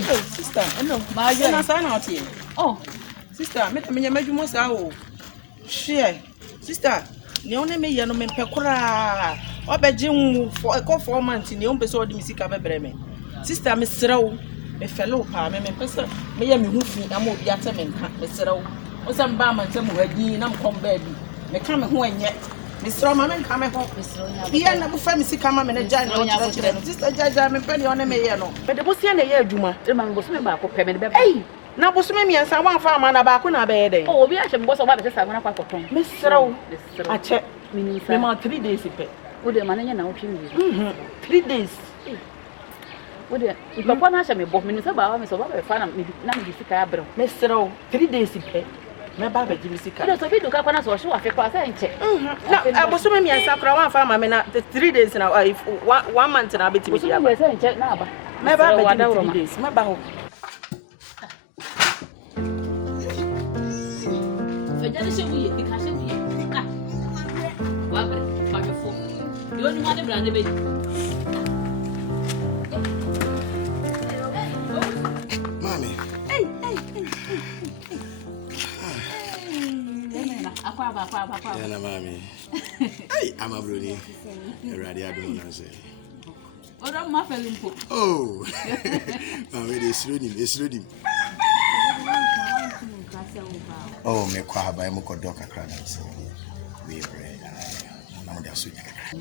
Hey, sister, no, Magye, na sign out here. Oh, sister, me medwuma sa o. Share. Sister, ne one me ye no me pekora. Obeje hu for 4 months ne on pese odi misika bebre me. Sister, me serew. Me fellow pa me pese me ye me hu fi na mo obi ate me nka. Me serew. O se mba man se mo hadi na mkom ba bi. Me ka me ho enye. Me serew ma me nka me ho. Me serew nya. Ye na bo fa me sika ma me na ja na o kire no. Sister jaja me pe ne one me ye no. Me de bo se na ye adwuma. E ma me bo se me ba ko pe me be. Hey! Na bo so me miensa wan fa ma na ba ko na be ye den. Oh, obi a che me bo so ba be sa na kwa koton. Me serew. A che Meniso. me ma 3 days pe. Wo de ma na nya na wo twi mi. 3 days. Wo de papa na sha me bo Meniso ba wa me so ba be fa na me sika abro. Me serew 3 days pe. Me ba be ji sika. Wo de so bi do ka kwa na so wa fe kwa sa nche. Na bo so me miensa kra wan fa ma me na 3 days na 1 month na beti me ya ba. So nche na aba. Me ba be ji 3 days. Me ba ho. Fejani shebuye, ikashebuye. Ah. Wabre, kwafo. Yo ni ma de brande be. Mami. Hey. Akwa. Yana mami. Hey, I'm a bruni. Ready, I don't know say. Ora ma felimpo. Oh. Mami, it's ready. Oh, me kwa ba mu ko doka kra na so. We pray. Na mo dia so nya kakra.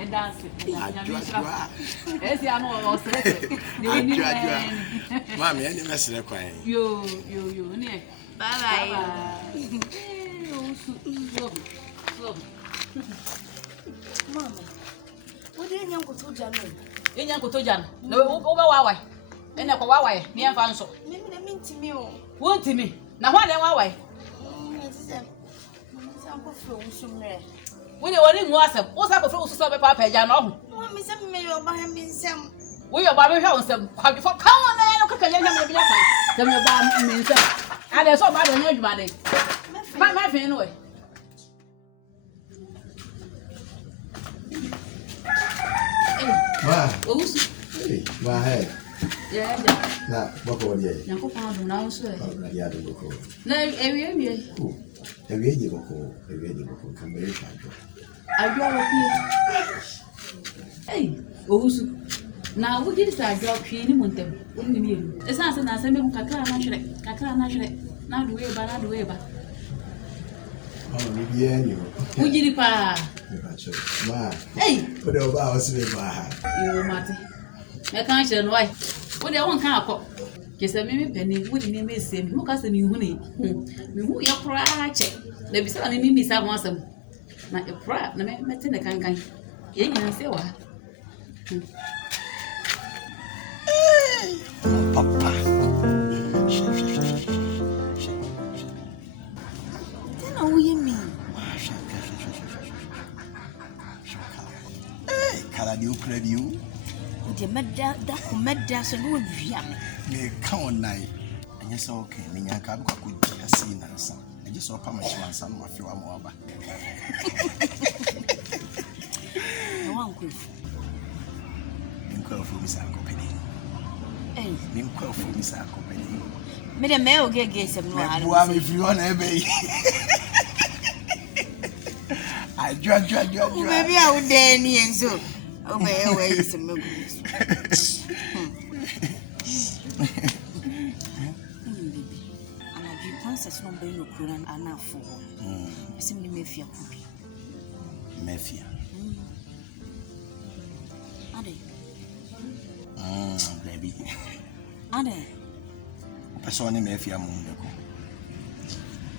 E dance. Ajua. Esi anu o stress. Ajua. Mami, eni mesre kwan. Yo. Ni. Bye. So. Mama. What dey nyan ko to jano? Enyan ko to jan. Na wo ba wawai. Ena ko wawai, ni enfa nso. Me ntimi o. Wo ntimi. Na ho na wawai. Ko fro usumre. Wo de wori ngu asem. Wo sa ko fro ususo be papa ja na ho. Mo me se me yo ba ha mi nsem. Wo yo ba be hwe onsem. Kwa before come on na no kaka nya me bia kwa. Dem yo ba me nsem. Ale so ba de nya adwuma de. Ma fe no we. Ma. Owusu. Hey, ma hey. Yeah. Na, boko wodi e. Nyanko pa do na so e. Na dia do boko. Na ewie. Ewie je boko kamere chanjo. Adwo wo pie. Hey, owusu. Na wo gidi sa adwo pie ni montem. Wonni mi elu. Esa se na se me kakra na hwere. Na do we ba. Oh, ni bia ni o. Wo gidi pa. Ma. Hey, O de oba o se ba. yo mate. Me kan hwere no wai. Wo de won kan akọ. Kese me pani wo de me sem. Mo ka se mi hu ne. Mi hu ya kura che. Na bi sa na mi sa ho asem. Na e kura na me te ne kankan. Ye nyina se wa. Papa. Tena wo ye mi. Hey, kala di ukra di u. De medda so no wia me. Me count nai. Anya so okay, me nyanka be kwa dia si na nsa. Eje so pa ma chiwa nsa no afi wa mo aba. Na wan kwefu. Nkwafu mi sa akopeni. Me nkwafu mi sa akopeni. Me de me ogege sem no ha. Bua me firi ona ebe yi. Ajua. Baby a wo de ni enso. O be e we sem me gu. Ana gi princess no be no kura ana afo. Sem ni mefia kubi. Mefia. Ade. Baby. Ade. Person ni mefia mu ndeko.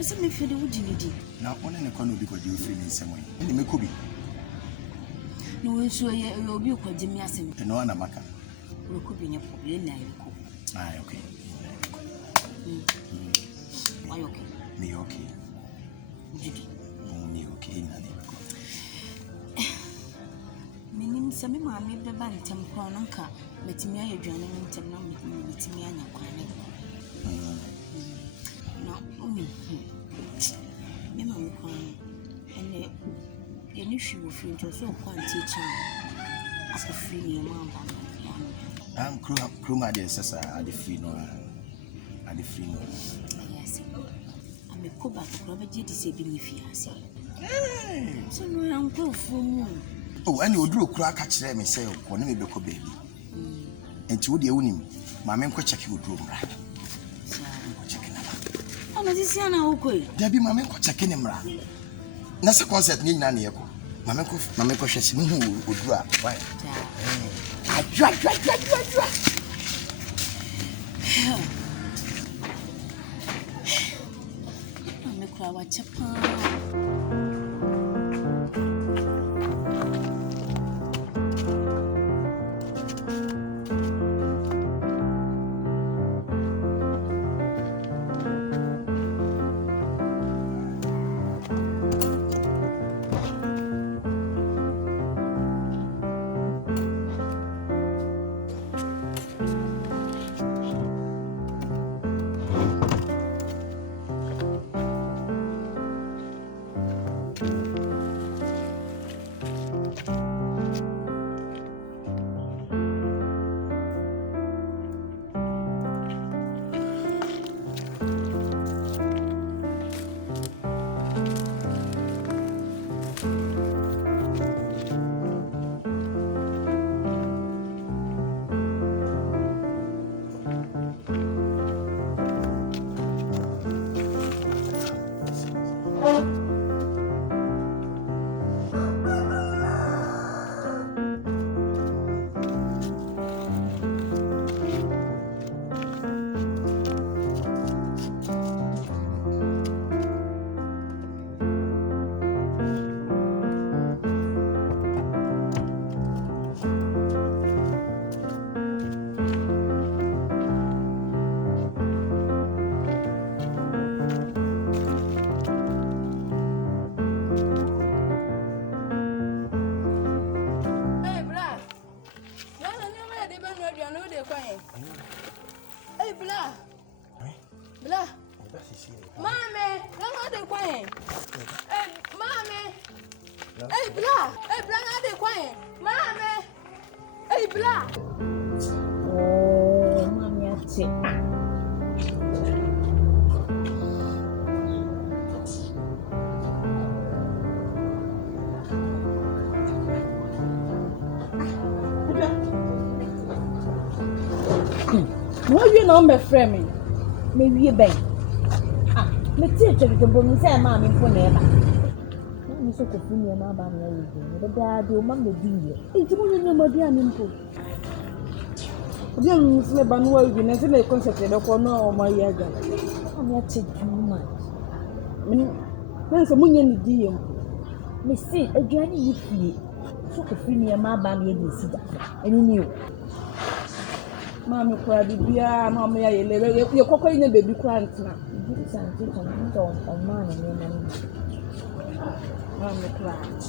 Sem me fia de wudi ni di. Na one ne kono bi ko di ofiri ni nsemo yi. Ni mekobi. No we so ye obi ko jimi asem. No na maka. We ko bi nye po ye na ye ko. Ah, okay. Why okay? Me okay. Judi. Me okay na ne ko. Menim se me ma me be ba ntem ko no nka metimi aye dwane ntem na metimi anya kwane. No, umi. Me ma me kwan ene ye ni hwi wo fi nto so kwa nti cha. So free mom. I'm crew my dear sister at the free no. At the free no. Yes. I'm a poor back of Robert disabling if you see. So no, I'm going for moon. Oh, and you drew crack catch them and say, "When me be baby." And to the owning, my men could check you room, right? Oh, this is an okay. There be my men could check in him, right? Nasa concert need none here. My men could share who would drop. Why? I drag. I'm a crowd watch a Hey, blah. Blah. Mommy, no more the quiet. Hey, mommy. Hey, blah. Hey, blah, not the quiet. Mommy. Hey, blah. Oh, mommy, I see. What you know, my friend? Maybe you beg. Ah, me teacher the bonus and mammy for never. I'm so confused about my everything. The dad, your mum, the dear. It's only no more dear nimble. Young Miss Lebanua, you never concentrate upon no my yaga. I'm not taking too much. There's a million dear. Miss C, a journey with me. So confused near my bammy and see that. Any new. Mammy cried, dear, Mammy, your cocoa in the baby crying now. This is on man and Mammy cried.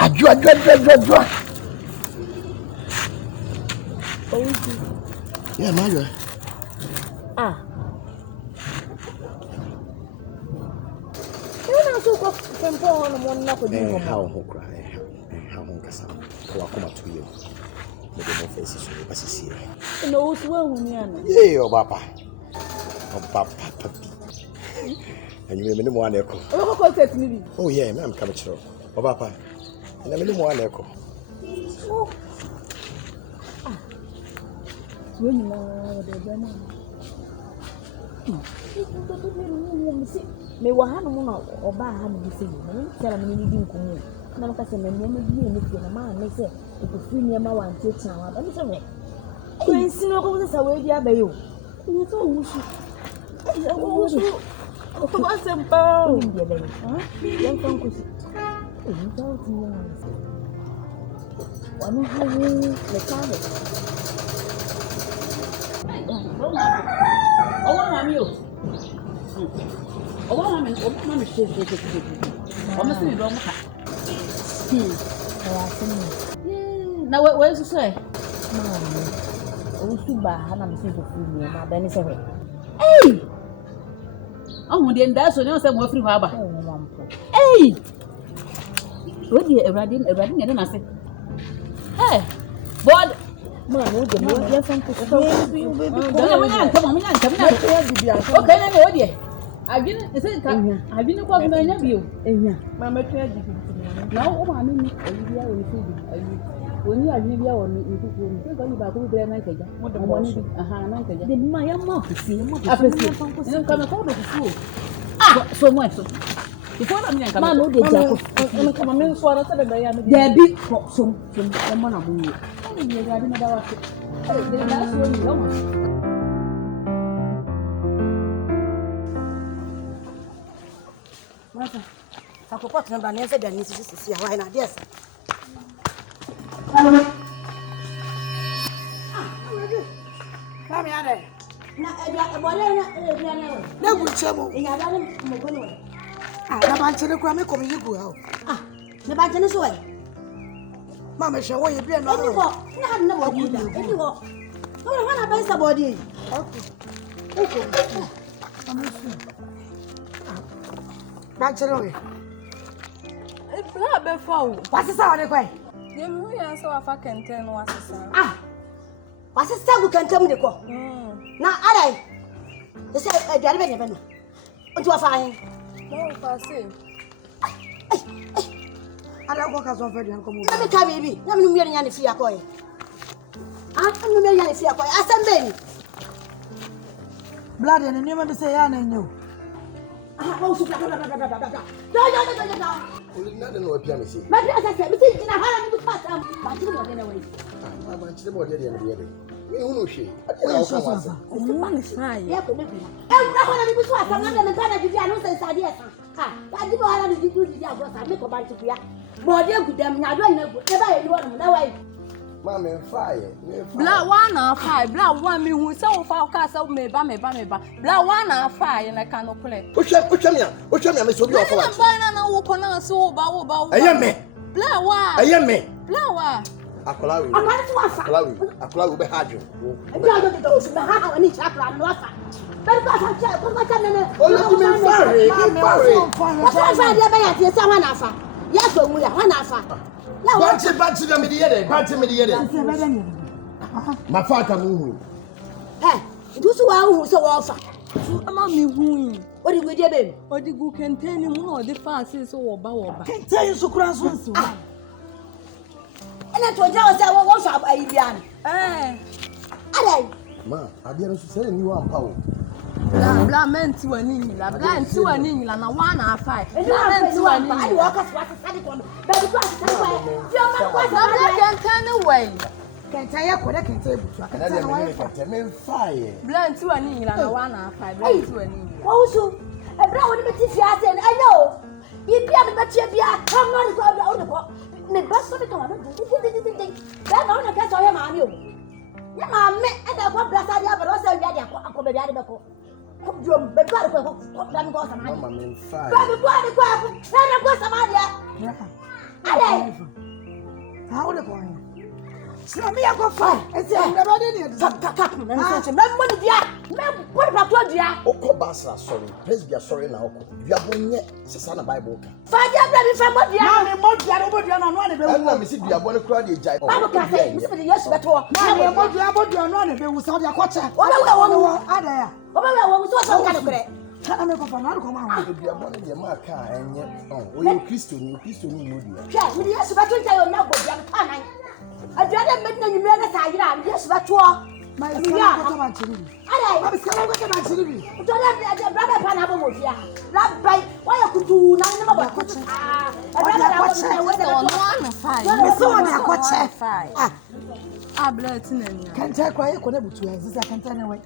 Adwa. Oh, yeah, Magye. ah. You know, so go from Paul and one knock with you. How who cry? How who can some? Who are come to you? But the faces of the here. You know, who's well, Uniana. Yea, oh, Papa. Oh, Papa. And you may know one echo. Oh, call that me. Oh, yeah, I'm coming to oh, Papa. And I may know one echo. Oh, ah. You know, the banana. Me wa hanu mo na oba ha me bi se ni tell me ni di nkomo na maka se me me bi ni fi na ma me se to fi ni ma wan tie chan wa ba ni se me kwensi no ko se sa we di abayo ni to wusu o ba se mpa o ndi abayo ha yan kan ko si o ni ta ti ya wa no ha ni le ka be o wa mami o oh, I'm shit. I'm a wrong. Now, where's the say? Oh, too bad. I'm saying to fool me. My Benny said, hey! Oh, then that's when you're some free harbor. Hey! What the Eradin and I say, hey, board. Man, who the man? Yes, I'm Okay, let me dear. I've been walking by you. Mamma tried to Now, I mean, when you are Libya or you going back over there, night again. What the money? The Maya mouth, see, I'm coming home to school. Ah, so much. Before I'm going to come out, I'm coming for us. There be some one of you. Only you're riding about it. That's what you want. Ako pot na ba nese da nisi sisi why na yes. Mami ade. Na ebore na na. Na gurchemo. Nya da mo gono. Na ba nchele kwa me komi yigu ha. Na ba nchele so e. Mama she wo ye bi na. Eni ko na bo di da. Eni ko. No na ba sa body. Okay. Ba nchele we. Bla be fawo. Wasisa wale kwa. Ye mu ya so afa kenten no wasisa. Wasisa gu kenten de ko. Na alai. Ese aduane be ne be no. Onti wafa hin. Mo fa se. Ada ko ka so fa duane ko mu. Na me ka bibi. Na me nu nya ne fi akoye. Nu me nya ne fi akoye. Asembe ni. Blood ne ni ma be se ya na nyo. Wo su bla. Da. Olina de no apia me see. Ma dia se me see jina hala ni pa sam. Ba ti mo de na we. Ba nchire mo de de na de. Me hu no hwe. Ade na wo ka wasa. One fire. Ya ko me bi. Ewura ho na mi so asam na ne kana didi anu se sade esa. Ba di mo hala ni didi agbo sa me ko ba ti bia. Mo de gudam nya do na gu. E ba ye ni wonu na wai. Ma me fire. Bla one na fire. Bla one me hu se wo fa ka se me ba. Bla one na fire na ka no kule. O hwe me me so bi o fa wa. Na wo ko na se wo ba. Eye me. Bla wa. Eye me. Bla wa. Akola we. Amani to afa. Akola we be hadwo. Ndi ajo de do su me ha ni chakra no afa. Beri ka sa cha ko ka nene. Ole me fire. Afa fa de ba ya tie sa wa na afa. Ya so mu ya wa na afa. Banti na me de yede. Banti me de yede. Ma fata mu hu. Du su wa hu so wa fa. Ama mi hu. Odi gu de be. Odi gu kenten ni mu na odi fa ase so wo ba. Kenten su kura so nsi wa. Ena to ja o se wo fa ayi bia ni. Adai. Ma, ade no so se ni wa mpa wo. Bla menti wani nyila. Bla nti wani nyila na wa na afa. Bla menti wani nyila. Ayi wo ka so asade ko. Ba du asade ko. Yo ma ko na bla kenten ni we. Kenten ya ko de kenten butu. Kenten na wa kenten me fire. Bla nti wani nyila na wa na afa. Bla nti wani nyila. Wo so. E bra woni beti fi ase ni. I know. Bibia me beti bia. Come on ko bia o de ko. Me ba so de ka wa no. Ba na ona ka so ya ma mi o. Ya ma me e da ko bla sa dia ba ro sa wi dia ko be dia de ko. Ko drum be ba ko da mi ko sa ma. Mama me fire. Ba mi ko de ko na ko sa ma dia. Ale. Ha o de ko. So me ya go fa. E se me ba de ni. Kak me na se me mo ni dia. Me bo de pato dia. Oko basra sorry. Praise be sorry na oko. Bia bonye sesa na Bible ka. Fa dia bra mi fa mo dia. Na me mo dia no mo dia no na be wu. Na me si bia bonye kura de jai. Ba ka se mi se de Yesu beto. Na me mo dia no na be wu sa dia kwache. O ba wo wo ada ya. o ba wo so so ka de kure. Kana me ko fa na ko ma ho. Bia bonye de ma ka enye. O ye Kristo ni mo dia. Hwe mi de Yesu beto ntai o na go dia ka nan. Aduane me na nyumre na sa yira mi Yesu beto. Ma isi ko to man chiri. Ale. Ma isi ko to man chiri. To da brother pa na bo mo fia. Labai wa ya kutu na ni ma ba kutu. Brother na wo na we da no na fire. Me so na kwache. Bla ti na ni. Kenten kwa ye ko na butu ya sisa kenten na we.